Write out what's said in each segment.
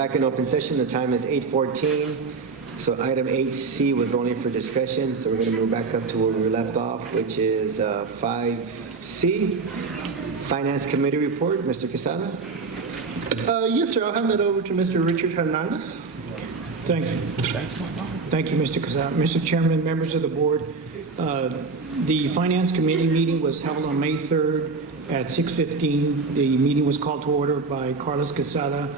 back in open session. The time is 8:14. So item 8C was only for discussion. So we're going to move back up to where we left off, which is 5C, Finance Committee Report. Mr. Quesada. Yes, sir. I'll hand that over to Mr. Richard Hernandez. Thank you. Thank you, Mr. Quesada. Mr. Chairman, members of the board, the Finance Committee meeting was held on May 3rd at 6:15. The meeting was called to order by Carlos Quesada.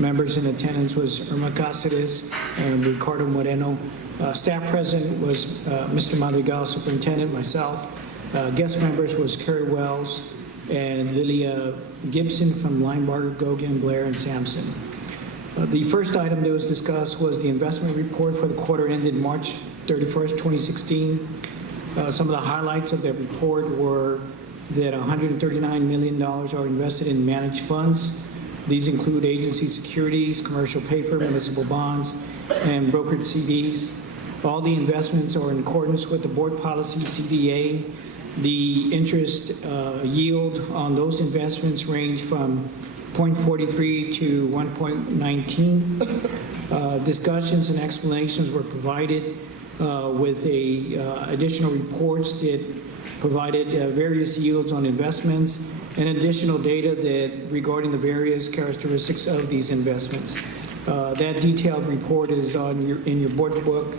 Members in attendance was Irma Cáceres and Ricardo Moreno. Staff present was Mr. Madrigal, Superintendent, myself. Guest members was Kerry Wells and Lilia Gibson from Linebarger, Gogan, Blair, and Sampson. The first item that was discussed was the investment report for the quarter ended March 31st, 2016. Some of the highlights of that report were that $139 million are invested in managed funds. These include agency securities, commercial paper, municipal bonds, and brokered CDs. All the investments are in accordance with the board policy CDA. The interest yield on those investments range from 0.43 to 1.19. Discussions and explanations were provided with additional reports that provided various yields on investments and additional data that regarding the various characteristics of these investments. That detailed report is in your board book,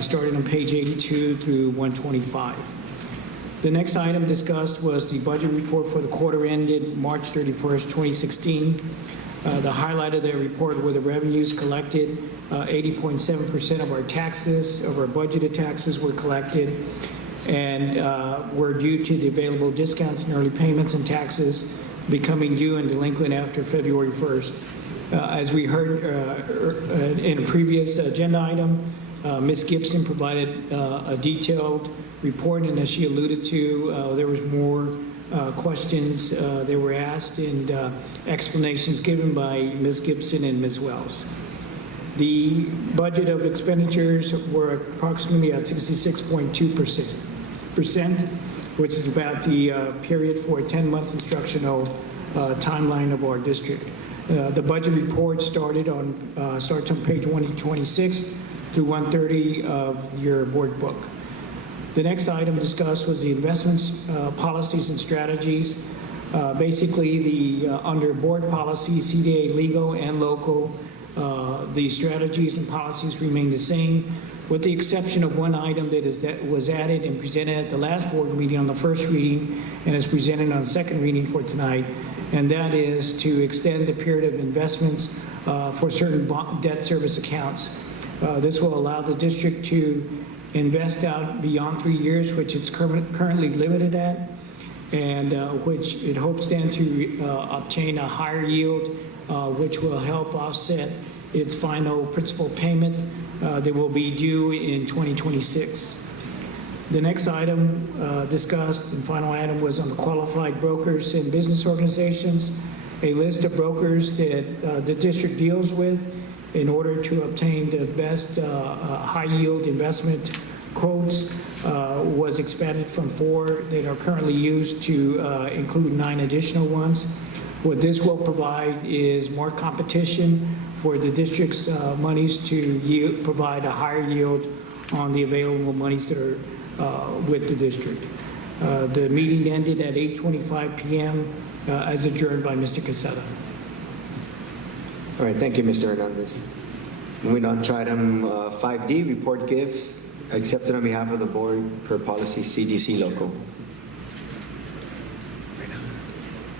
starting on page 82 through 125. The next item discussed was the budget report for the quarter ended March 31st, 2016. The highlight of that report were the revenues collected. 80.7% of our taxes, of our budgeted taxes were collected and were due to the available discounts and early payments and taxes becoming due and delinquent after February 1st. As we heard in a previous agenda item, Ms. Gibson provided a detailed report, and as she alluded to, there was more questions that were asked and explanations given by Ms. Gibson and Ms. Wells. The budget of expenditures were approximately at 66.2%, which is about the period for a 10-month instructional timeline of our district. The budget report starts on page 126 through 130 of your board book. The next item discussed was the investments, policies, and strategies. Basically, under board policy, CDA legal and local, the strategies and policies remain the same, with the exception of one item that was added and presented at the last board meeting on the first reading and is presented on second reading for tonight, and that is to extend the period of investments for certain debt service accounts. This will allow the district to invest out beyond 3 years, which it's currently limited at, and which it hopes then to obtain a higher yield, which will help offset its final principal payment that will be due in 2026. The next item discussed and final item was on the qualified brokers and business organizations, a list of brokers that the district deals with in order to obtain the best high yield investment quotes was expanded from 4 that are currently used to include 9 additional ones. What this will provide is more competition for the district's monies to provide a higher yield on the available monies that are with the district. The meeting ended at 8:25 p.m. As adjourned by Mr. Quesada. All right, thank you, Mr. Hernandez. Moving on to item 5D, report gifts accepted on behalf of the board per policy CDC local.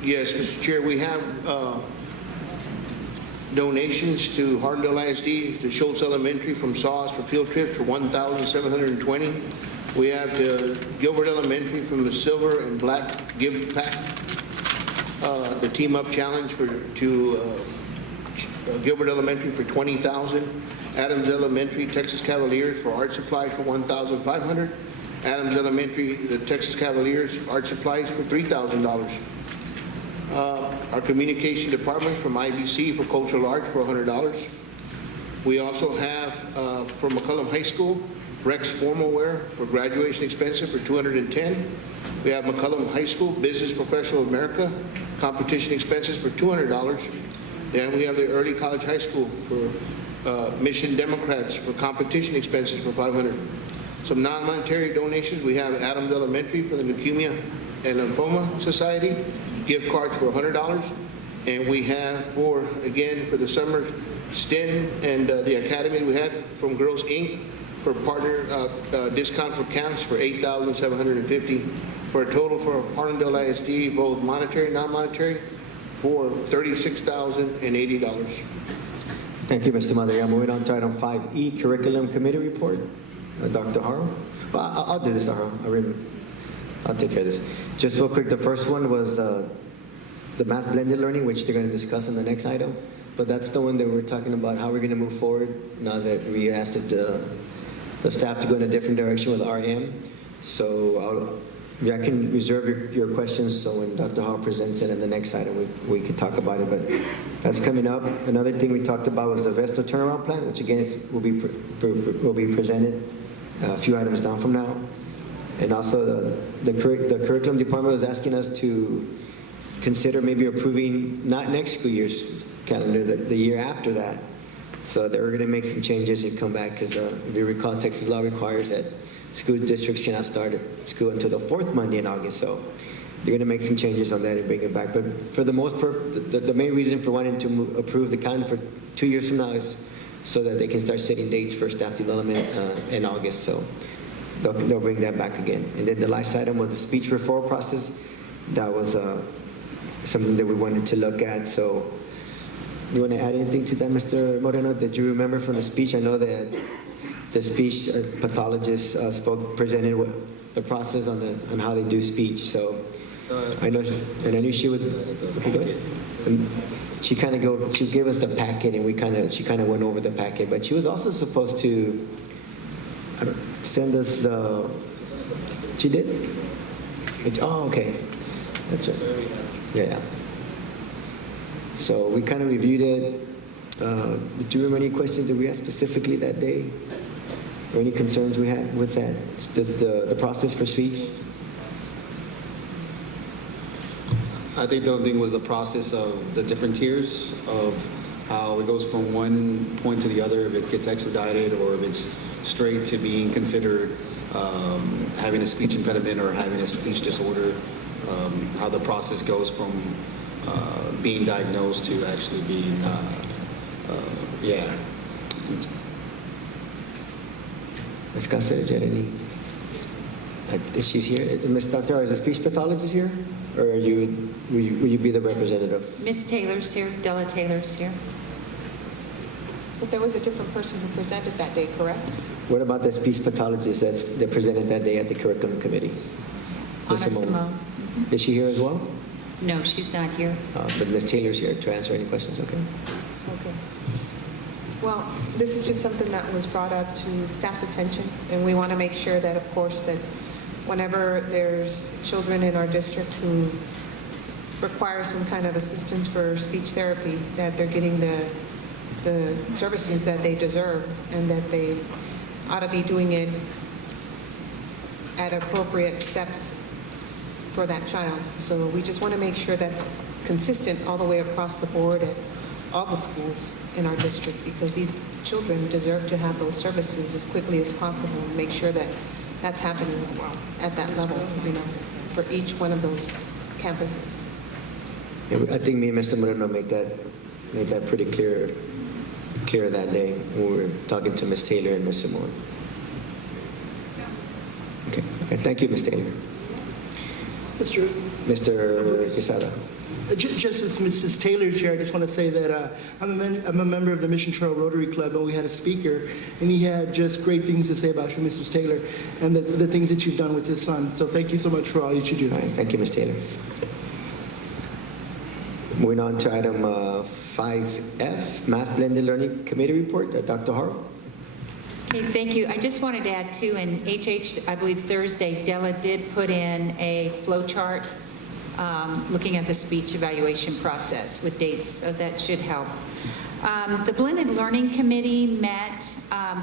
Yes, Mr. Chair, we have donations to Hardendale ISD, to Schultz Elementary from SAWS for field trips for $1,720. We have to Gilbert Elementary from the Silver and Black Gift Pack, the Team Up Challenge to Gilbert Elementary for $20,000. Adams Elementary, Texas Cavaliers for art supplies for $1,500. Adams Elementary, the Texas Cavaliers art supplies for $3,000. Our communication department from IBC for cultural arts for $100. We also have from McCullum High School, Rex formal wear for graduation expenses for $210. We have McCullum High School Business Professional of America competition expenses for $200. And we have the early college high school for Mission Democrats for competition expenses for $500. Some non-monetary donations, we have Adams Elementary for the Leukemia and Lymphoma Society, gift cards for $100. And we have for the summer STEM and the academy we had from Girls Inc. for partner discount for camps for $8,750 for a total for Harlandale ISD, both monetary and non-monetary, for $36,080. Thank you, Mr. Madrigal. Moving on to item 5E, Curriculum Committee Report. Dr. Harrell? Well, I'll do this, Harrell. I'll take care of this. Just real quick, the first one was the math blended learning, which they're going to discuss in the next item. But that's the one that we're talking about, how we're going to move forward now that we asked the staff to go in a different direction with RM. So I can reserve your questions so when Dr. Hall presents it in the next item, we can talk about it. But that's coming up. Another thing we talked about was the Vestal turnaround plan, which again will be presented a few items down from now. And also the curriculum department was asking us to consider maybe approving not next school year's calendar, the year after that. So they were going to make some changes and come back because if you recall, Texas law requires that school districts cannot start school until the fourth Monday in August. So they're going to make some changes on that and bring it back. But for the most part, the main reason for wanting to approve the calendar for 2 years from now is so that they can start setting dates for staff development in August. So they'll bring that back again. And then the last item was the speech referral process. That was something that we wanted to look at. So you want to add anything to that, Mr. Moreno? Did you remember from the speech? I know that the speech pathologist presented the process on how they do speech. So I know, and I knew she was. She gave us the packet, and she kind of went over the packet. But she was also supposed to send us. She did. Oh, okay. That's right. Yeah. So we kind of reviewed it. Do you remember any questions that we asked specifically that day? Or any concerns we had with that? The process for speech? I think the only thing was the process of the different tiers of how it goes from one point to the other, if it gets expedited or if it's straight to being considered having a speech impediment or having a speech disorder, how the process goes from being diagnosed to actually being, Ms. Castelli, she's here. Ms. Doctor, is the speech pathologist here? Or will you be the representative? Miss Taylor's here, Della Taylor's here. But there was a different person who presented that day, correct? What about the speech pathologist that presented that day at the curriculum committee? Anna Simone. Is she here as well? No, she's not here. But Ms. Taylor's here to answer any questions, okay? Okay. Well, this is just something that was brought up to staff's attention, and we want to make sure that, of course, that whenever there's children in our district who require some kind of assistance for speech therapy, that they're getting the services that they deserve, and that they ought to be doing it at appropriate steps for that child. So we just want to make sure that's consistent all the way across the board at all the schools in our district, because these children deserve to have those services as quickly as possible, and make sure that that's happening at that level, for each one of those campuses. I think me and Mr. Moreno made that pretty clear that day when we were talking to Ms. Taylor and Ms. Simone. Okay. Thank you, Ms. Taylor. Mr. Quesada. Just as Mrs. Taylor's here, I just want to say that I'm a member of the Mission Trail Rotary Club, and we had a speaker, and he had just great things to say about you, Mrs. Taylor, and the things that you've done with his son. So thank you so much for all that you do. All right, thank you, Ms. Taylor. Moving on to item 5F, Math Blended Learning Committee Report. Dr. Harrell. Okay, thank you. I just wanted to add too, in HH, I believe Thursday, Della did put in a flow chart looking at the speech evaluation process with dates, so that should help. The Blended Learning Committee met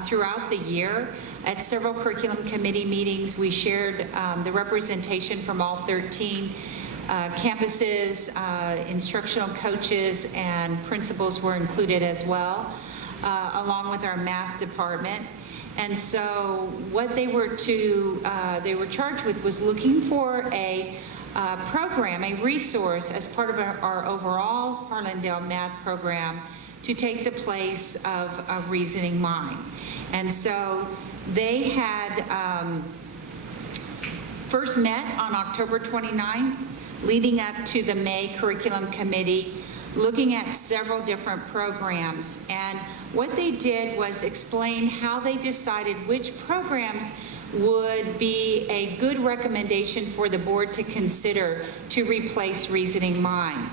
throughout the year at several curriculum committee meetings. We shared the representation from all 13 campuses, instructional coaches, and principals were included as well, along with our math department. And so what they were charged with was looking for a program, a resource as part of our overall Harlandale math program to take the place of a reasoning mind. And so they had first met on October 29th, leading up to the May Curriculum Committee, looking at several different programs. And what they did was explain how they decided which programs would be a good recommendation for the board to consider to replace Reasoning Mind.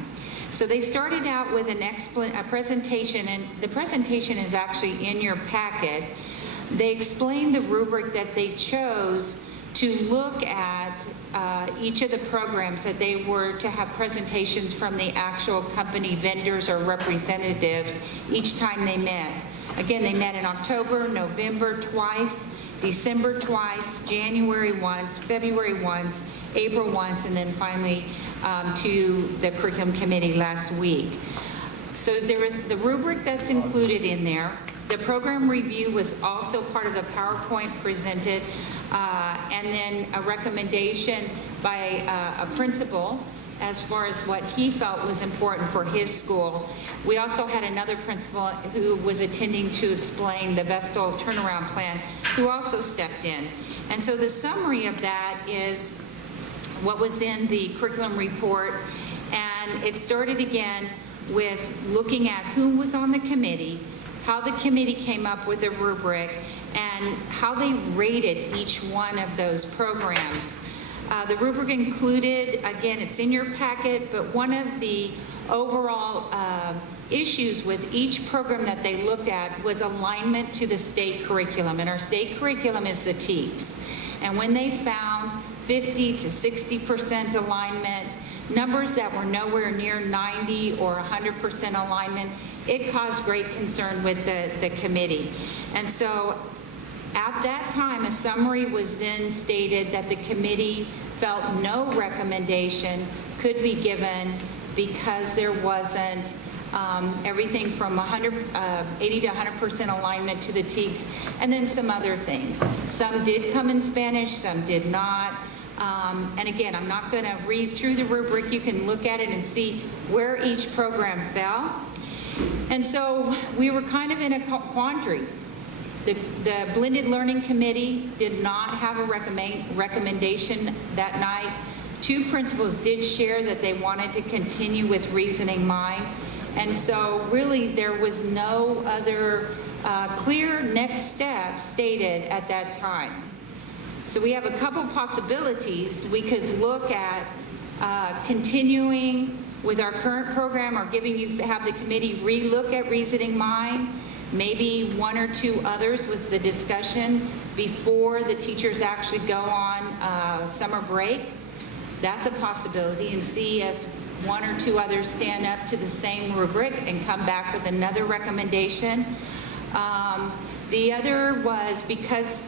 So they started out with a presentation, and the presentation is actually in your packet. They explained the rubric that they chose to look at each of the programs, that they were to have presentations from the actual company vendors or representatives each time they met. Again, they met in October, November twice, December twice, January once, February once, April once, and then finally to the curriculum committee last week. So there is the rubric that's included in there. The program review was also part of the PowerPoint presented, and then a recommendation by a principal as far as what he felt was important for his school. We also had another principal who was attending to explain the Vestal turnaround plan, who also stepped in. And so the summary of that is what was in the curriculum report, and it started again with looking at who was on the committee, how the committee came up with a rubric, and how they rated each one of those programs. The rubric included, again, it's in your packet, but one of the overall issues with each program that they looked at was alignment to the state curriculum, and our state curriculum is the TEKS. And when they found 50 to 60% alignment, numbers that were nowhere near 90 or 100% alignment, it caused great concern with the committee. And so at that time, a summary was then stated that the committee felt no recommendation could be given because there wasn't everything from 80 to 100% alignment to the TEKS, and then some other things. Some did come in Spanish, some did not. And again, I'm not going to read through the rubric. You can look at it and see where each program fell. And so we were kind of in a quandary. The Blended Learning Committee did not have a recommendation that night. Two principals did share that they wanted to continue with Reasoning Mind. And so really there was no other clear next step stated at that time. So we have a couple possibilities. We could look at continuing with our current program, or have the committee relook at Reasoning Mind. Maybe one or two others was the discussion before the teachers actually go on summer break. That's a possibility, and see if one or two others stand up to the same rubric and come back with another recommendation. The other was because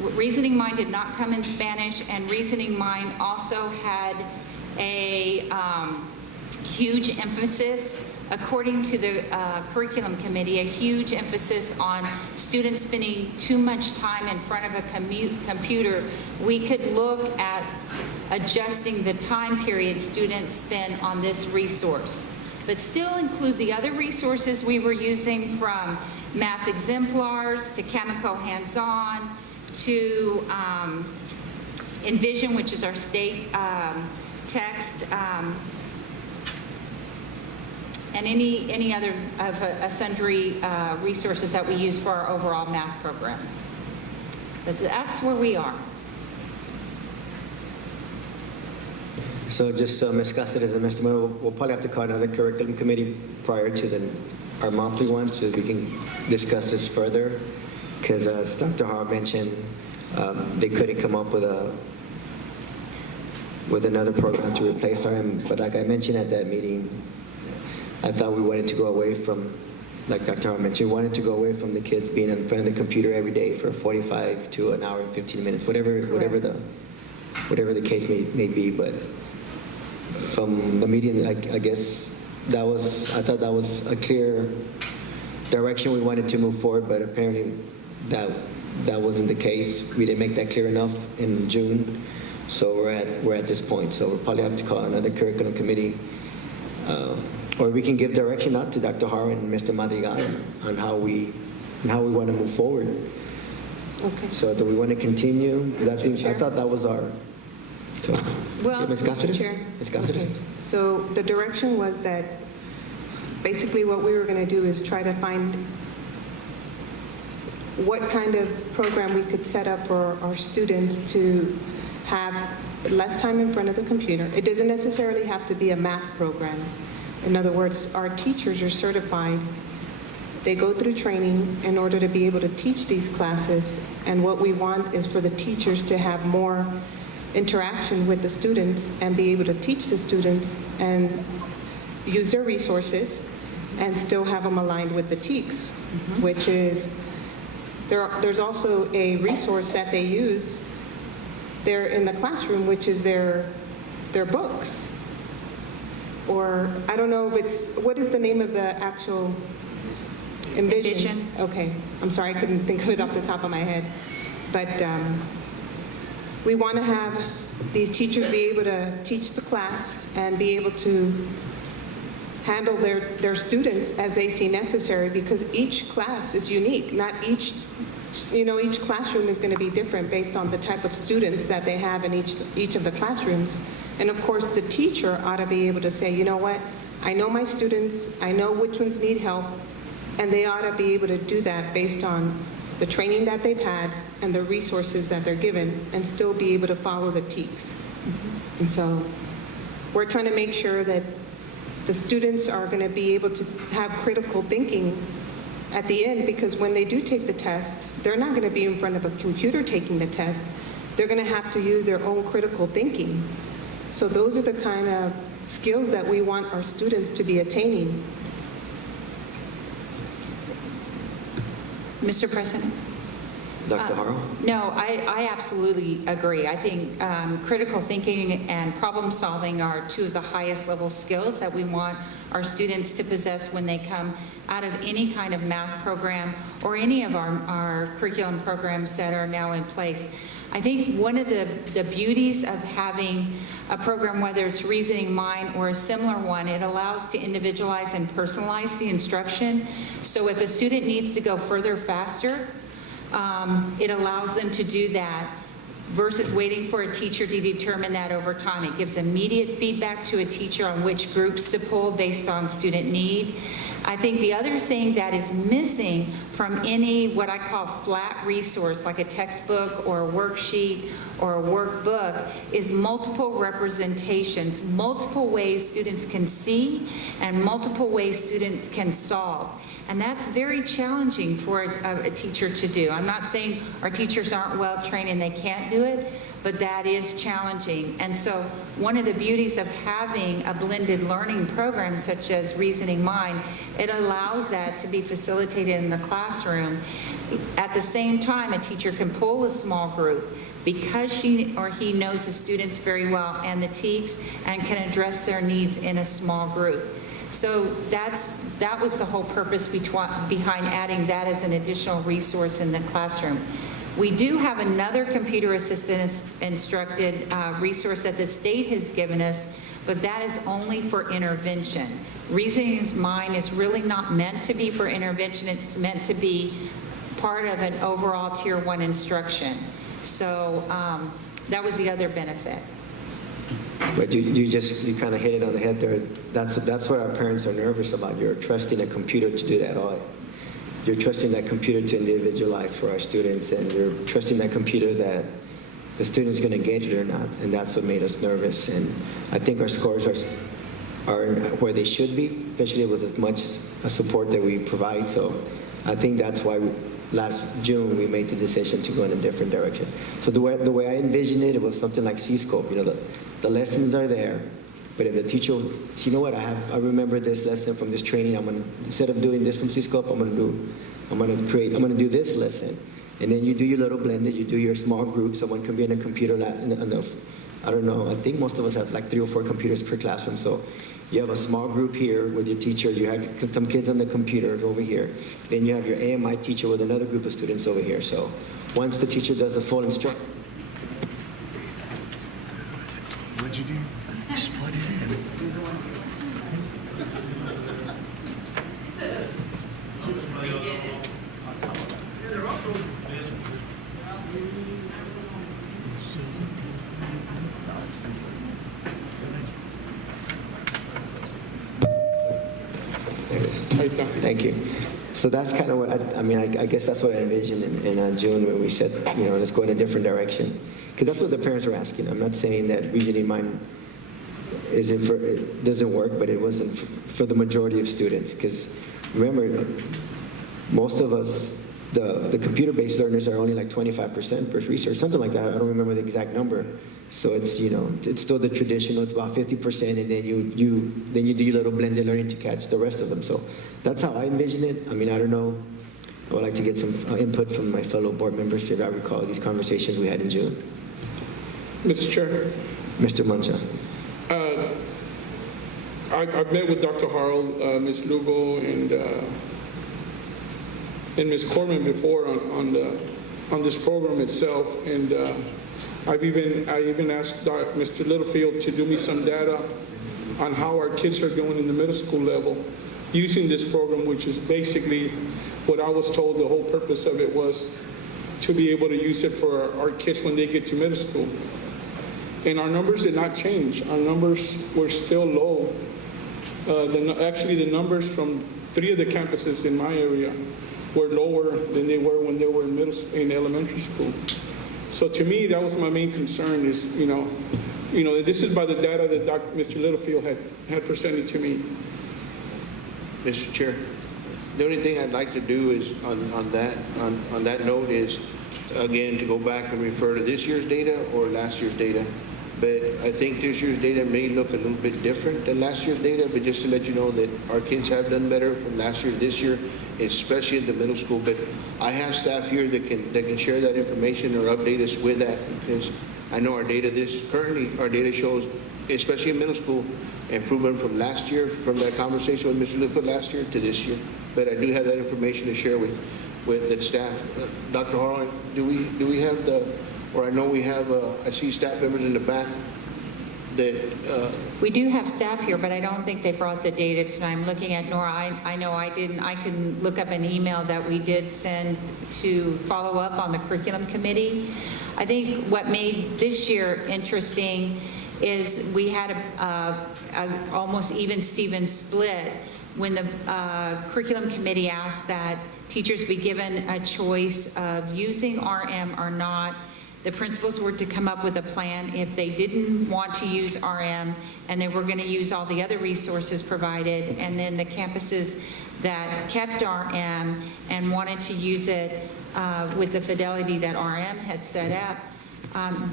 Reasoning Mind did not come in Spanish, and Reasoning Mind also had a huge emphasis, according to the curriculum committee, a huge emphasis on students spending too much time in front of a computer. We could look at adjusting the time period students spend on this resource, but still include the other resources we were using, from math exemplars to chemical hands-on to Envision, which is our state text, and any other of sundry resources that we use for our overall math program. But that's where we are. So just so Ms. Caceres and Mr. Mayor, we'll probably have to call another curriculum committee prior to our monthly one, so we can discuss this further. Because as Dr. Hart mentioned, they couldn't come up with another program to replace RM. But like I mentioned at that meeting, I thought we wanted to go away from, like Dr. Hart mentioned, we wanted to go away from the kids being in front of the computer every day for 45 to an hour and 15 minutes, whatever the case may be. But from the meeting, I guess I thought that was a clear direction we wanted to move forward, but apparently that wasn't the case. We didn't make that clear enough in June, so we're at this point. So we'll probably have to call another curriculum committee, or we can give direction out to Dr. Hara and Mr. Madrigal on how we want to move forward. Okay. So do we want to continue? 'Cause I thought that was our. So, Well, Ms. Mr. Cáceres? Chair. Ms. Cáceres? Okay. So the direction was that basically what we were going to do is try to find what kind of program we could set up for our students to have less time in front of the computer. It doesn't necessarily have to be a math program. In other words, our teachers are certified. They go through training in order to be able to teach these classes, and what we want is for the teachers to have more interaction with the students and be able to teach the students and use their resources and still have them aligned with the TEKS, which is, there's also a resource that they use there in the classroom, which is their books. Or, I don't know if it's, what is the name of the actual Envision? Okay, I'm sorry, I couldn't think of it off the top of my head. But we want to have these teachers be able to teach the class and be able to handle their students as they see necessary, because each class is unique. Not each classroom is going to be different based on the type of students that they have in each of the classrooms. And of course, the teacher ought to be able to say, you know what, I know my students, I know which ones need help, and they ought to be able to do that based on the training that they've had and the resources that they're given, and still be able to follow the TEKS. And so we're trying to make sure that the students are going to be able to have critical thinking at the end, because when they do take the test, they're not going to be in front of a computer taking the test. They're going to have to use their own critical thinking. So those are the kind of skills that we want our students to be attaining. Mr. President? Dr. Hara? No, I absolutely agree. I think critical thinking and problem solving are two of the highest level skills that we want our students to possess when they come out of any kind of math program or any of our curriculum programs that are now in place. I think one of the beauties of having a program, whether it's Reasoning Mind or a similar one, it allows to individualize and personalize the instruction. So if a student needs to go further faster, it allows them to do that versus waiting for a teacher to determine that over time. It gives immediate feedback to a teacher on which groups to pull based on student need. I think the other thing that is missing from any what I call flat resource, like a textbook or a worksheet or a workbook, is multiple representations, multiple ways students can see and multiple ways students can solve. And that's very challenging for a teacher to do. I'm not saying our teachers aren't well trained and they can't do it, but that is challenging. And so one of the beauties of having a blended learning program such as Reasoning Mind, it allows that to be facilitated in the classroom. At the same time, a teacher can pull a small group because she or he knows the students very well and the TEKS and can address their needs in a small group. So that was the whole purpose behind adding that as an additional resource in the classroom. We do have another computer-assisted instructed resource that the state has given us, but that is only for intervention. Reasoning Mind is really not meant to be for intervention. It's meant to be part of an overall Tier 1 instruction. So that was the other benefit. But you kind of hit it on the head there. That's what our parents are nervous about. You're trusting a computer to do that all. You're trusting that computer to individualize for our students, and you're trusting that computer that the student's going to get it or not, and that's what made us nervous. And I think our scores are where they should be, especially with as much support that we provide. So I think that's why last June we made the decision to go in a different direction. So the way I envisioned it, it was something like C-Scope. You know, the lessons are there, but if the teacher, you know what, I remember this lesson from this training. Instead of doing this from C-Scope, I'm gonna do this lesson, and then you do your little blended, you do your small group. Someone can be in a computer lab, I don't know, I think most of us have like 3 or 4 computers per classroom. So you have a small group here with your teacher, you have some kids on the computer over here. Then you have your AMI teacher with another group of students over here. So once the teacher does the full instruction, What'd you do? Just plugged it in. there it is. Thank you. So that's kind of what I mean. I guess that's what I envisioned in June when we said, let's go in a different direction, because that's what the parents are asking. I'm not saying that reasoning mind it doesn't work, but it wasn't for the majority of students. Because remember, most of us, the computer-based learners are only like 25% per research, something like that. I don't remember the exact number. So it's it's still the traditional. It's about 50%, and then you do your little blended learning to catch the rest of them. So that's how I envision it. I mean, I don't know. I would like to get some input from my fellow board members if I recall these conversations we had in June. Mr. Chair, Mr. Mancha. I've met with Dr. Harrell, Ms. Lugo, and Ms. Corman before on this program itself, and I even asked Mr. Littlefield to do me some data on how our kids are doing in the middle school level using this program, which is basically what I was told the whole purpose of it was to be able to use it for our kids when they get to middle school. And our numbers did not change. Our numbers were still low. Actually, the numbers from 3 of the campuses in my area were lower than they were when they were in elementary school. So to me, that was my main concern is, this is by the data that Mr. Littlefield had presented to me. Mr. Chair, the only thing I'd like to do is on that note is, again, to go back and refer to this year's data or last year's data. But I think this year's data may look a little bit different than last year's data, but just to let you know that our kids have done better from last year to this year, especially in the middle school. But I have staff here that can share that information or update us with that, because I know our data shows, especially in middle school, improvement from last year, from that conversation with Mr. Littlefield last year to this year. But I do have that information to share with the staff. Dr. Harlan, do we have or I know we have, I see staff members in the back that... We do have staff here, but I don't think they brought the data tonight. I'm looking at Nora. I know I didn't. I can look up an email that we did send to follow up on the curriculum committee. I think what made this year interesting is we had a almost even Steven split when the curriculum committee asked that teachers be given a choice of using RM or not. The principals were to come up with a plan if they didn't want to use RM, and they were going to use all the other resources provided, and then the campuses that kept RM and wanted to use it with the fidelity that RM had set up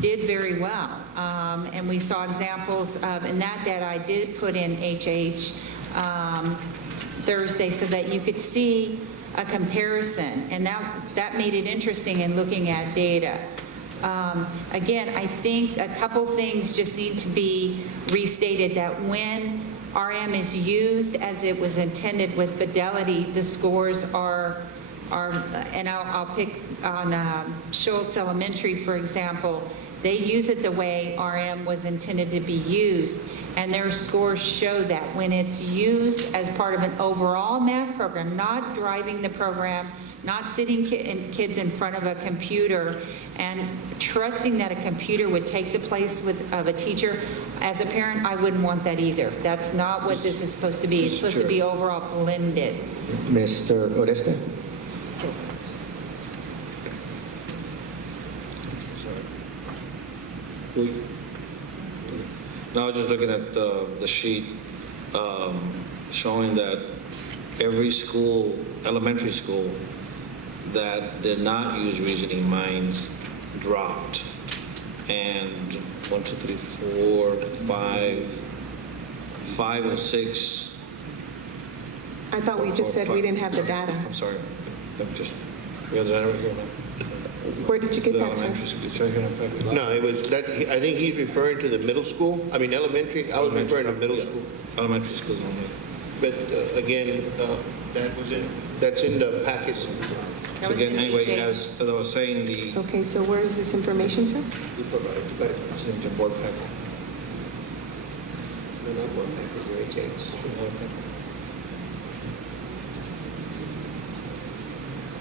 did very well. And we saw examples of, and that data I did put in HH Thursday so that you could see a comparison, and that made it interesting in looking at data. Again, I think a couple things just need to be restated, that when RM is used as it was intended with fidelity, the scores are and I'll pick on Schultz Elementary, for example. They use it the way RM was intended to be used, and their scores show that when it's used as part of an overall math program, not driving the program, not sitting kids in front of a computer and trusting that a computer would take the place of a teacher. As a parent, I wouldn't want that either. That's not what this is supposed to be. It's supposed to be overall blended. Mr. Oreste? No, I was just looking at the sheet showing that every school, elementary school, that did not use reasoning minds dropped. And 1, 2, 3, 4, 5 and 6. I thought we just said we didn't have the data. I'm sorry. Let me just. You got that right here, Where did you get the that, sir? elementary school, it's right here in the packet. No, it was that, I think he's referring to the middle school, I mean elementary, I was referring to middle Yeah. school. Elementary schools only. But again, that's in the package. So That was again, in anyway, HH. as I was saying, the, Okay, so where is this information, sir? we provided, it's in your board packet.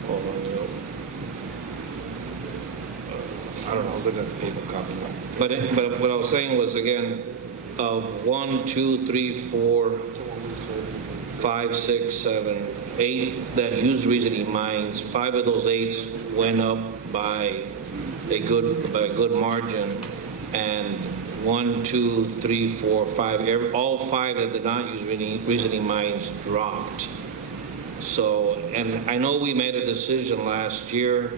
Hold on, I don't know, I was looking at the paper copy. But what I was saying was, again, 1, 2, 3, 4, 5, 6, 7, 8 that used reasoning minds. 5 of those 8s went up by a good margin, and 1, 2, 3, 4, 5, all 5 that did not use reasoning minds dropped. So, and I know we made a decision last year,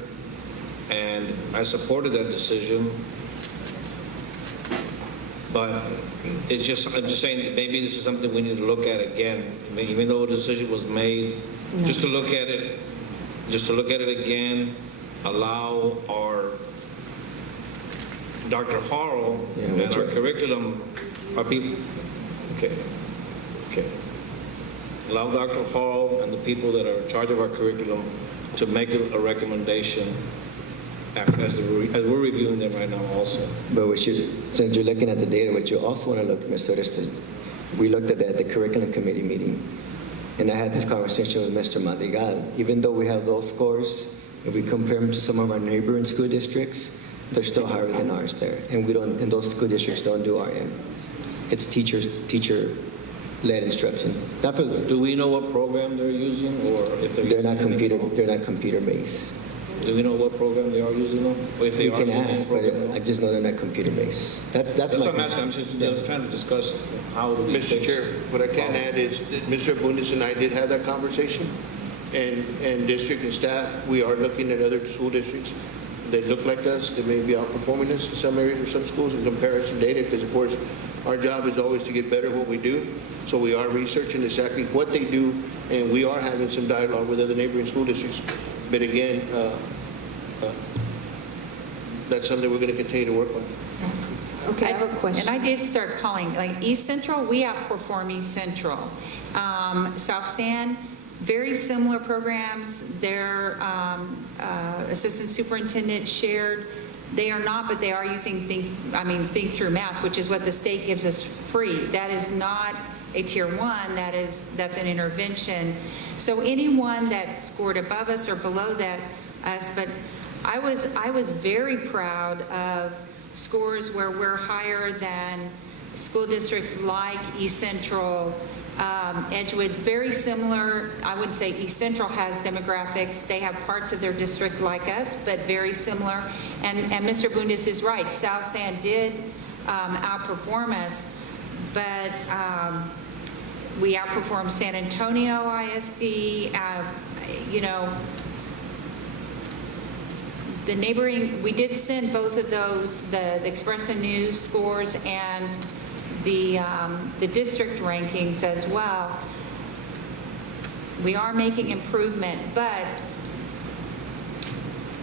and I supported that decision, but it's just, I'm just saying that maybe this is something we need to look at again. I mean, even though a decision was made, just to look at it again, allow our Dr. Harrell and our curriculum, our people, okay. Allow Dr. Hall and the people that are in charge of our curriculum to make a recommendation as we're reviewing them right now also. But we should, since you're looking at the data, what you also want to look, Mr. Solis, we looked at that at the curriculum committee meeting, and I had this conversation with Mr. Madrigal. Even though we have those scores, if we compare them to some of our neighboring school districts, they're still higher than ours there, and we don't. And those school districts don't do RM. It's teacher-led instruction. Not for, Do we know what program they're using, or if they're not computer-based. Do we know what program they are using, though? Or if they We are can using any ask, but program? I just know they're not computer-based. That's That's my what I'm asking. I'm just trying to discuss how do we Mr. fix. Chair, what I can add is that Mr. Abundis and I did have that conversation, and district and staff, we are looking at other school districts that look like us, that may be outperforming us in some areas or some schools, and comparison data, because of course, our job is always to get better at what we do. So we are researching exactly what they do, and we are having some dialogue with other neighboring school districts. But again, that's something we're going to continue to work on. Okay, I have a question. And I did start calling, like East Central, we outperform East Central. South San, very similar programs. Their assistant superintendent shared. They are not, but they are using Think Through Math, which is what the state gives us free. That is not a tier 1. That's an intervention. So anyone that scored above us or below us, but I was very proud of scores where we're higher than school districts like East Central, Edgewood, very similar. I would say East Central has demographics. They have parts of their district like us, but very similar. And Mr. Bundis is right. South San did outperform us, but we outperformed San Antonio ISD. The neighboring, we did send both of those, the Express and News scores and the district rankings as well. We are making improvement, but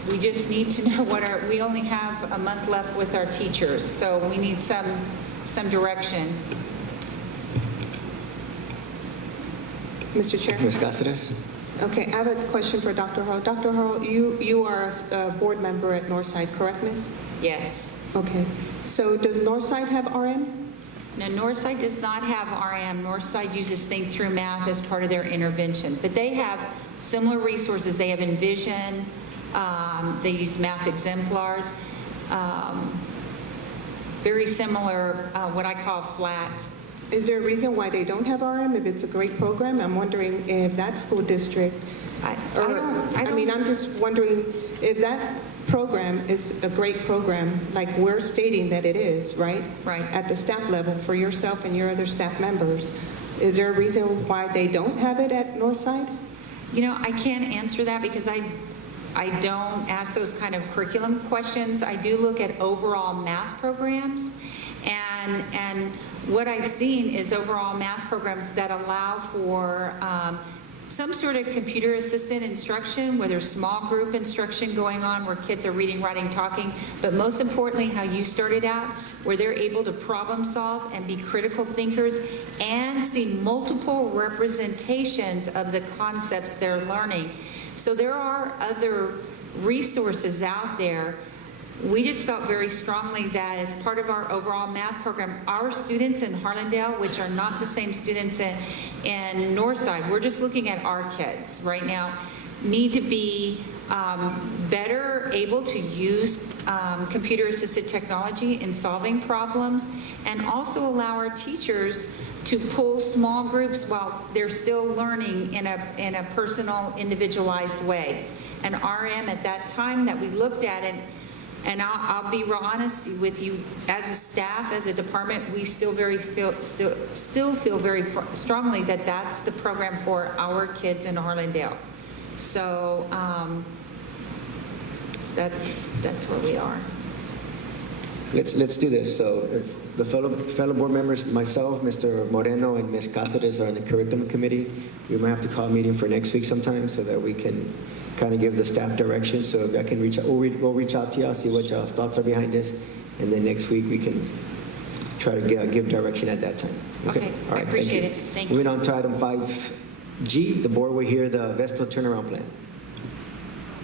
we just need to know we only have a month left with our teachers, so we need some direction. Mr. Chair? Ms. Cáceres? Okay, I have a question for Dr. Hall. Dr. Hall, you are a board member at Northside, correct, miss? Yes. Okay. So does Northside have RM? No, Northside does not have RM. Northside uses Think Through Math as part of their intervention, but they have similar resources. They have Envision. They use math exemplars. Very similar, what I call flat. Is there a reason why they don't have RM if it's a great program? I'm wondering if that school district, I'm just wondering if that program is a great program, like we're stating that it is, right? Right. At the staff level for yourself and your other staff members. Is there a reason why they don't have it at Northside? I can't answer that because I don't ask those kind of curriculum questions. I do look at overall math programs, and what I've seen is overall math programs that allow for some sort of computer assisted instruction, where there's small group instruction going on, where kids are reading, writing, talking, but most importantly, how you started out, where they're able to problem solve and be critical thinkers and see multiple representations of the concepts they're learning. So there are other resources out there. We just felt very strongly that as part of our overall math program, our students in Harlandale, which are not the same students in Northside, we're just looking at our kids right now, need to be better able to use computer-assisted technology in solving problems, and also allow our teachers to pull small groups while they're still learning in a personal, individualized way. And RM at that time that we looked at it, and I'll be real honest with you, as a staff, as a department, we still feel very strongly that that's the program for our kids in Harlandale. So that's where we are. Let's do this. So if the fellow board members, myself, Mr. Moreno, and Ms. Cáceres are on the curriculum committee, we might have to call a meeting for next week sometime so that we can kind of give the staff direction. So I can reach out, we'll reach out to y'all, see what y'all's thoughts are behind this, and then next week we can try to give direction at that time. Okay, All right, I appreciate thank it. you. Thank you. Moving on to item 5G, the board will hear the Vestal turnaround plan.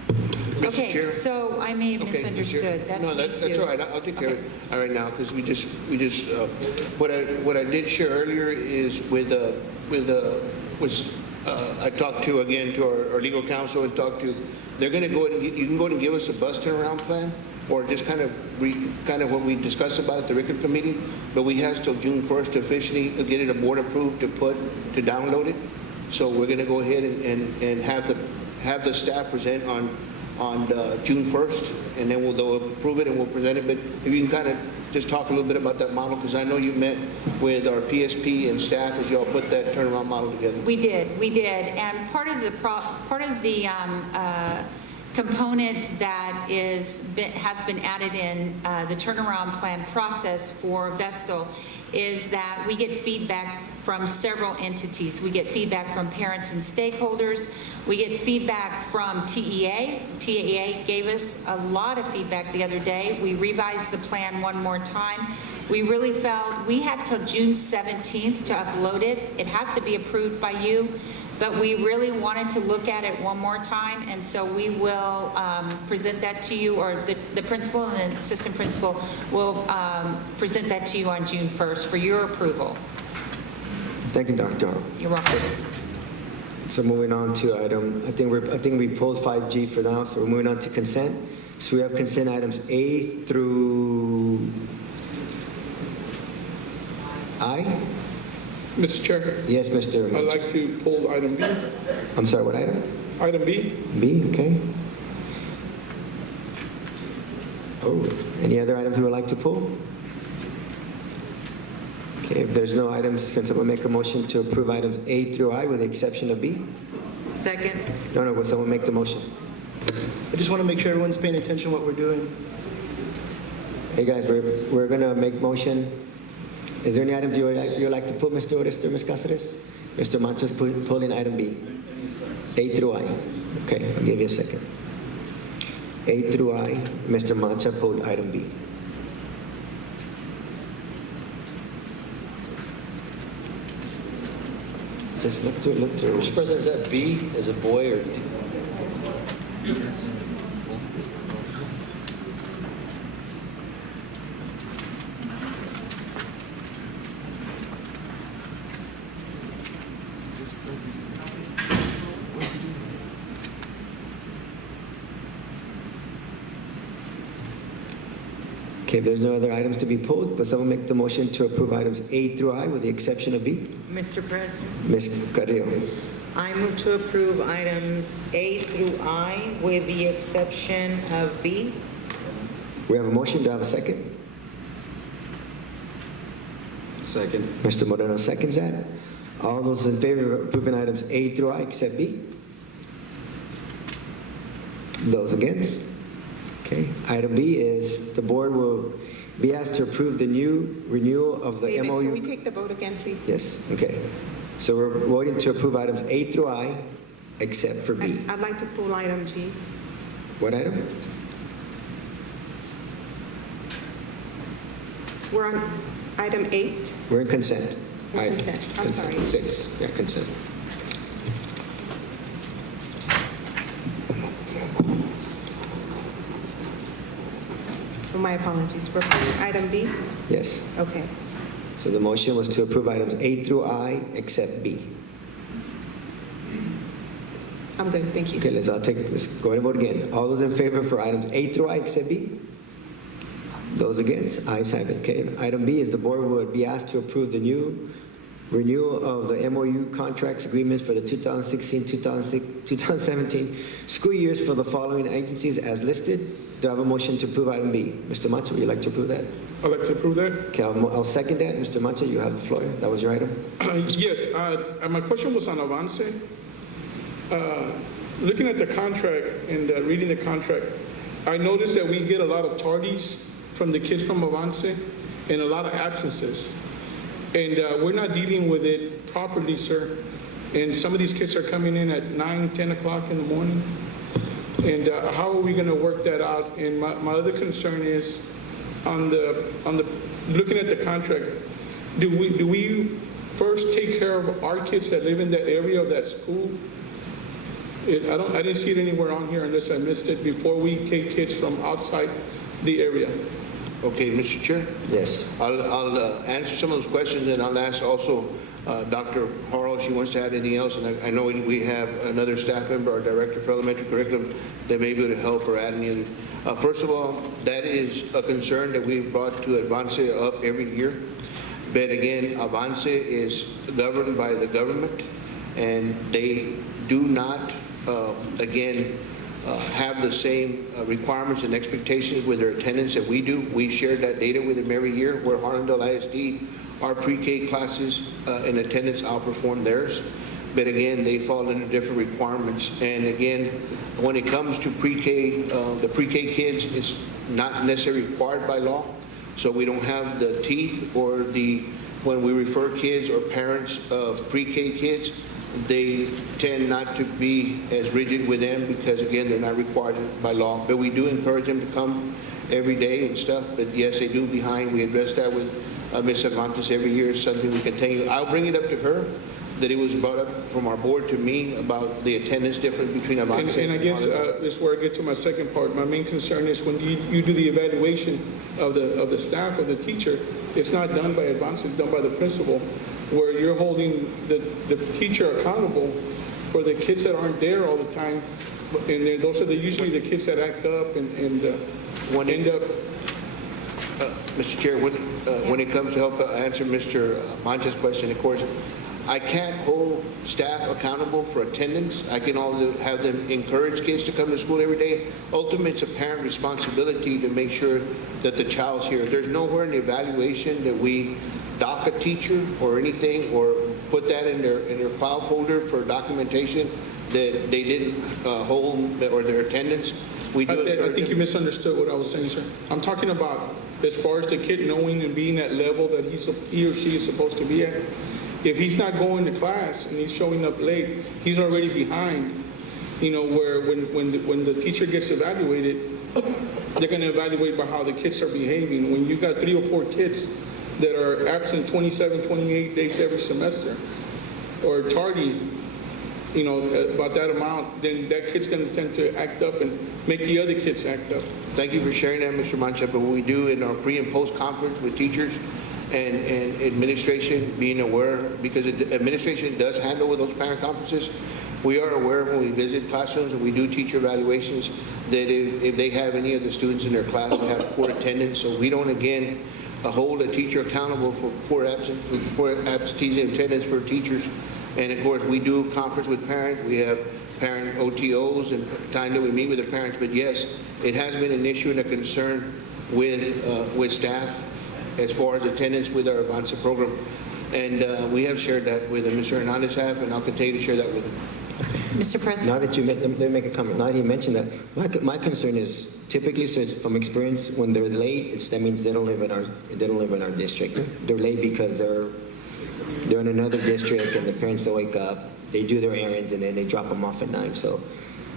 Mr. Okay, Chair? so I may have Okay, Mr. Chair. misunderstood. That's No, me that's too. all right. I'll take care of Okay. it right now, because we just what I did share earlier is I talked to, again, to our legal counsel, and talked to, they're going to go ahead and, you can go ahead and give us a bus turnaround plan, or just kind of what we discussed about at the curriculum committee, but we have till June 1st to officially get it a board approved to download it. So we're going to go ahead and have the staff present on June 1st, and then they'll approve it and we'll present it. But if you can kind of just talk a little bit about that model, because I know you met with our PSP and staff as y'all put that turnaround model together. We did, and part of the component that has been added in the turnaround plan process for Vestal is that we get feedback from several entities. We get feedback from parents and stakeholders. We get feedback from TEA. TEA gave us a lot of feedback the other day. We revised the plan one more time. We really felt we have till June 17th to upload it. It has to be approved by you, but we really wanted to look at it one more time, and so we will present that to you, or the principal and the assistant principal will present that to you on June 1st for your approval. Thank you, Dr. Haro. You're welcome. So moving on to item, I think we pulled 5G for now, so we're moving on to consent. So we have consent items A through I. Mr. Chair, Yes, Mr. I'd Mancha. like to pull item B. I'm sorry, what item? Item B, B, okay. Oh, any other items you would like to pull? Okay, if there's no items, can someone make a motion to approve items A through I with the exception of B? Second. No, will someone make the motion? I just want to make sure everyone's paying attention to what we're doing. Hey guys, we're gonna make motion. Is there any items you would like to pull, Mr. Orester, Ms. Cáceres? Mr. Mancha's pulling item B. A through I. Okay, I'll give you a second. A through I, Mr. Mancha pulled item B. Just look through, Mr. President, is that B as a boy or D? Okay, if there's no other items to be pulled, but someone make the motion to approve items A through I with the exception of B? Mr. President, Ms. Carrillo. I move to approve items A through I with the exception of B. We have a motion, do I have a second? Second. Mr. Moreno seconds that. All those in favor of approving items A through I except B? Those against? Okay. Item B is the board will be asked to approve the new renewal of the David, MOU. can we take the vote again, please? Yes, okay. So we're voting to approve items A through I except for B. I'd like to pull item G. What item? We're on item 8. We're in consent. In consent. I'm sorry. 6, yeah, consent. Oh, my apologies. We're pulling item B? Yes. Okay. So the motion was to approve items A through I, except B. I'm good, thank you. Okay, let's go ahead and vote again. All those in favor for items A through I, except B? Those against? Ayes have it. Okay. Item B is the board would be asked to approve the new renewal of the MOU contracts agreements for the 2016-2017 school years for the following agencies as listed. Do I have a motion to approve item B? Mr. Mancha, would you like to approve that? I'd like to approve that. Okay, I'll second that. Mr. Mancha, you have the floor. That was your item. Yes, my question was on Avance. Looking at the contract and reading the contract, I noticed that we get a lot of tardies from the kids from Avance and a lot of absences. And we're not dealing with it properly, sir. And some of these kids are coming in at 9, 10 o'clock in the morning. And how are we going to work that out? And my other concern is on the looking at the contract, do we first take care of our kids that live in that area of that school? I didn't see it anywhere on here unless I missed it before we take kids from outside the area. Okay, Mr. Chair? Yes. I'll answer some of those questions, and I'll ask also Dr. Harrell if she wants to add anything else. And I know we have another staff member, our director for elementary curriculum, that may be able to help or add any other. First of all, that is a concern that we've brought to Avance up every year. But again, Avance is governed by the government, and they do not, have the same requirements and expectations with their attendance that we do. We share that data with them every year, where Harlandale ISD, our pre-K classes in attendance outperform theirs. But again, they fall into different requirements. And again, when it comes to pre-K, the pre-K kids, it's not necessarily required by law. So we don't have the teeth or when we refer kids or parents of pre-K kids, they tend not to be as rigid with them because, again, they're not required by law. But we do encourage them to come every day and stuff. But yes, they do behind. We address that with Ms. Cervantes every year. It's something we continue. I'll bring it up to her that it was brought up from our board to me about the attendance difference between Avance and I guess this is where I get to my second part. My main concern is when you do the evaluation of the staff, of the teacher, it's not done by Avance, it's done by the principal, where you're holding the teacher accountable for the kids that aren't there all the time. And those are usually the kids that act up and end up. Mr. Chair, when it comes to help answer Mr. Mancha's question, of course, I can't hold staff accountable for attendance. I can only have them encourage kids to come to school every day. Ultimately, it's a parent responsibility to make sure that the child's here. There's nowhere in the evaluation that we dock a teacher or anything or put that in their file folder for documentation that they didn't hold or their attendance. We do I think you misunderstood what I was saying, sir. I'm talking about as far as the kid knowing and being at level that he or she is supposed to be at. If he's not going to class and he's showing up late, he's already behind. Where when the teacher gets evaluated, they're going to evaluate by how the kids are behaving. When you got 3 or 4 kids that are absent 27, 28 days every semester, or tardy, about that amount, then that kid's going to tend to act up and make the other kids act up. Thank you for sharing that, Mr. Mancha. But what we do in our pre and post conference with teachers and administration being aware, because administration does handle with those parent conferences, we are aware when we visit classrooms and we do teacher evaluations that if they have any of the students in their class that have poor attendance, so we don't, again, hold a teacher accountable for poor absenteeism attendance for teachers. And of course, we do conference with parents. We have parent OTOs and time that we meet with the parents. But yes, it has been an issue and a concern with staff as far as attendance with our Avance program. And we have shared that with Mr. Hernandez have, and I'll continue to share that with him. Mr. President. Now that let me make a comment. Now that you mentioned that, my concern is typically, so it's from experience, when they're late, that means they don't live in our district. They're late because they're in another district and the parents don't wake up. they do their errands and then they drop them off at 9. So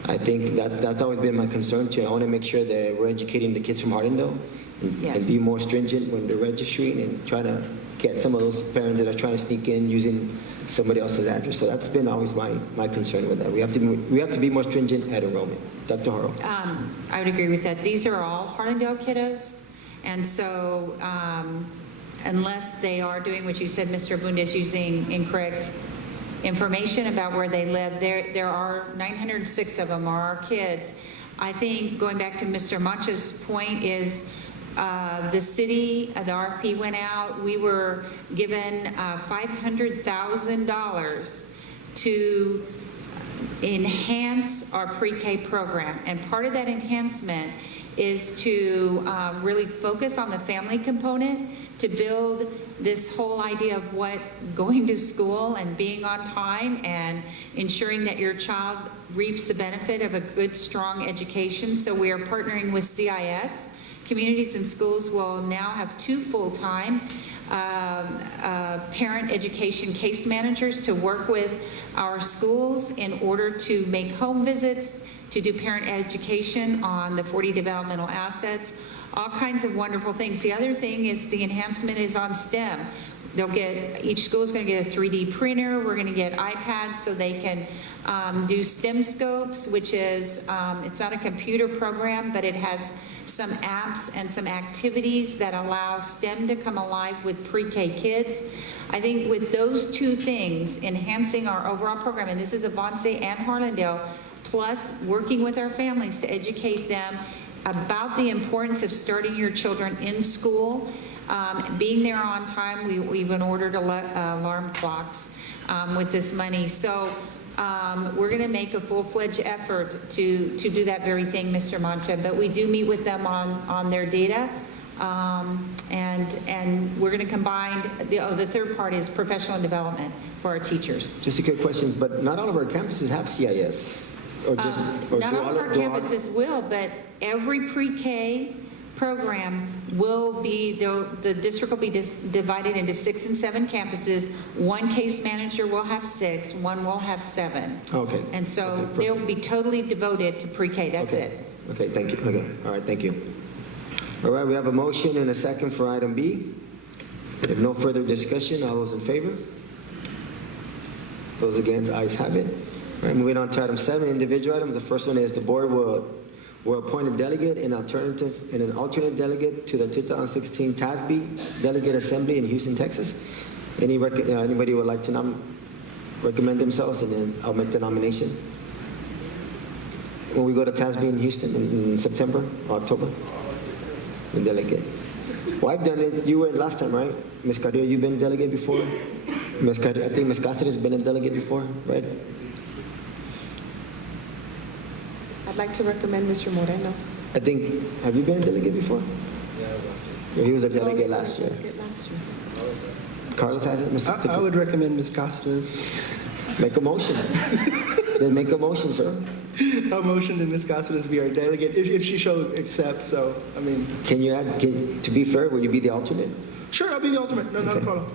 I think that's always been my concern too. I want to make sure that we're educating the kids from Hardendale and Yes. be more stringent when they're registering and try to get some of those parents that are trying to sneak in using somebody else's address. So that's been always my concern with that. We have to be more stringent at enrollment. Dr. Haro. I would agree with that. These are all Harlandale kiddos, and so unless they are doing what you said, Mr. Abundes, using incorrect information about where they live, there are 906 of them are our kids. I think going back to Mr. Mancha's point is the city, the RFP went out, we were given $500,000 to enhance our pre-K program. And part of that enhancement is to really focus on the family component, to build this whole idea of what going to school and being on time and ensuring that your child reaps the benefit of a good, strong education. So we are partnering with CIS. Communities and schools will now have 2 full-time parent education case managers to work with our schools in order to make home visits, to do parent education on the 40 developmental assets, all kinds of wonderful things. The other thing is the enhancement is on STEM. Each school is going to get a 3D printer. We're going to get iPads so they can do STEM scopes, which is, it's not a computer program, but it has some apps and some activities that allow STEM to come alive with pre-K kids. I think with those 2 things, enhancing our overall program, and this is Avance and Harlandale, plus working with our families to educate them about the importance of starting your children in school, being there on time. We even ordered alarm clocks with this money. So we're going to make a full-fledged effort to do that very thing, Mr. Mancha. But we do meet with them on their data, and we're going to combine. The third part is professional development for our teachers. Just a quick question, but not all of our campuses have CIS. Or just, or Not all of our campuses will, but every pre-K program will be, the district will be divided into 6 and 7 campuses. 1 case manager will have 6, 1 will have 7. Okay. And so Okay, perfect. they'll be totally devoted to pre-K. That's it. Okay, thank you. Okay, all right, thank you. All right, we have a motion and a second for item B. If no further discussion, all those in favor? Those against, ayes have it. All right, moving on to item 7, individual items. The first one is the board will appoint a delegate and an alternate delegate to the 2016 TASB Delegate Assembly in Houston, Texas. Anybody would like to recommend themselves, and then I'll make the nomination. When we go to TASB in Houston in September, October, the delegate. Well, I've done it. You were last time, right? Ms. Carrillo, you've been delegate before? Ms. Carrillo, I think Ms. Cáceres has been a delegate before, right? I'd like to recommend Mr. Moreno. I think, have you been a delegate before? Yeah, I was last year. He was a delegate last year. Delegate last year. Carlos has it? Mr. I would recommend Ms. Cáceres. Make a motion. Then make a motion, sir. A motion that Ms. Cáceres be our delegate, if she shall accept, so, I mean. Can you add, to be fair, will you be the alternate? Sure, I'll be the alternate, not a Okay. problem.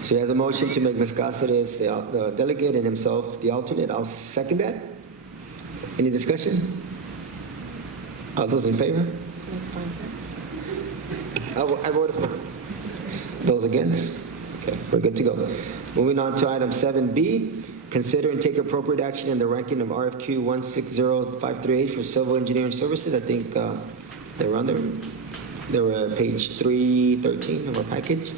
So he has a motion to make Ms. Cáceres the delegate and himself the alternate. I'll second that. Any discussion? All those in favor? That's fine. I voted for. Those against? Okay, we're good to go. Moving on to item 7B, consider and take appropriate action in the ranking of RFQ 160538 for civil engineering services. I think they were on there. They were at page 313 of our package.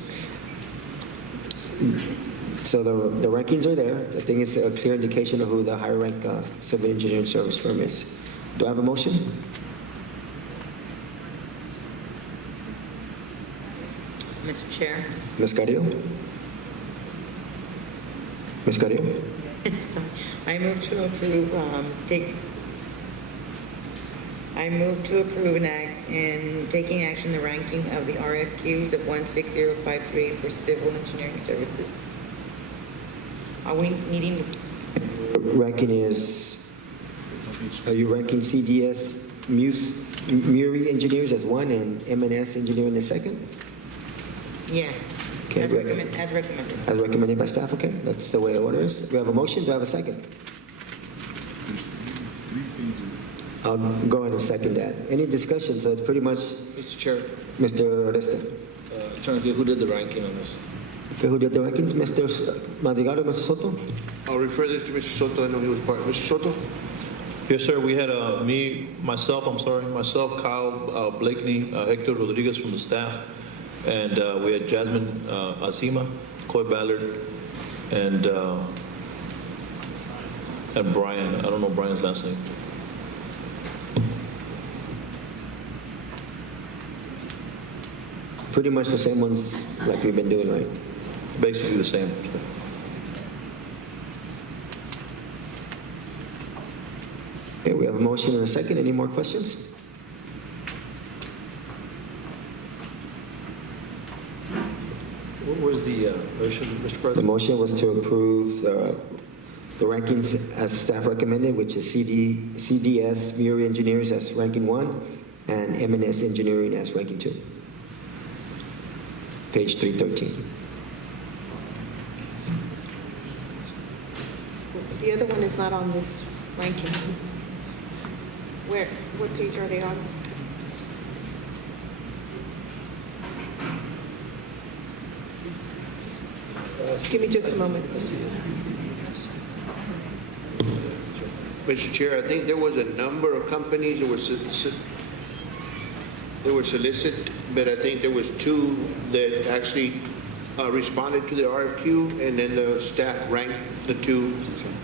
So the rankings are there. I think it's a clear indication of who the higher rank civil engineering service firm is. Do I have a motion? Mr. Chair. Ms. Carrillo? Ms. Carrillo? Sorry. I move to approve, I move to approve and taking action the ranking of the RFQs of 16053 for civil engineering services. Are we needing, Ranking is, are you ranking CDS Muri engineers as one and MNS engineering as second? yes. Okay, As recommended. as recommended by staff, okay? That's the way the order is. Do we have a motion? Do I have a second? I'll go ahead and second that. Any discussion? So it's pretty much Mr. Chair, Mr. Oresta. trying to see who did the ranking on this. Okay, who did the rankings? Mr. Madrigal or Mr. Soto? I'll refer this to Mr. Soto. I know he was part. Mr. Soto? Yes, sir. We had myself, Kyle Blakeney, Hector Rodriguez from the staff, and we had Jasmine Azima, Coy Ballard, and Brian. I don't know Brian's last name. Pretty much the same ones like we've been doing, right? Basically the same. Okay, we have a motion and a second. Any more questions? What was the motion, Mr. The President? motion was to approve the rankings as staff recommended, which is CDS Muri Engineers as ranking 1 and M&S Engineering as ranking 2. Page 313. The other one is not on this ranking. What page are they on? Give me just a moment. Mr. Chair, I think there was a number of companies that were solicited, but I think there was 2 that actually responded to the RFQ, and then the staff ranked the 2.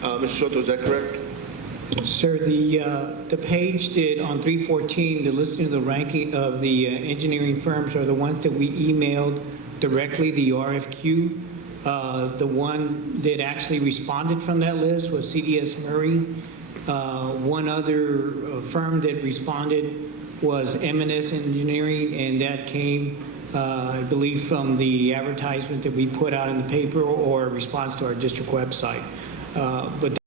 Mr. Soto, is that correct? Sir, the page that on 314, the listing of the ranking of the engineering firms are the ones that we emailed directly, the RFQ. The one that actually responded from that list was CDS Murray. One other firm that responded was M&S Engineering, and that came, I believe, from the advertisement that we put out in the paper or a response to our district website. But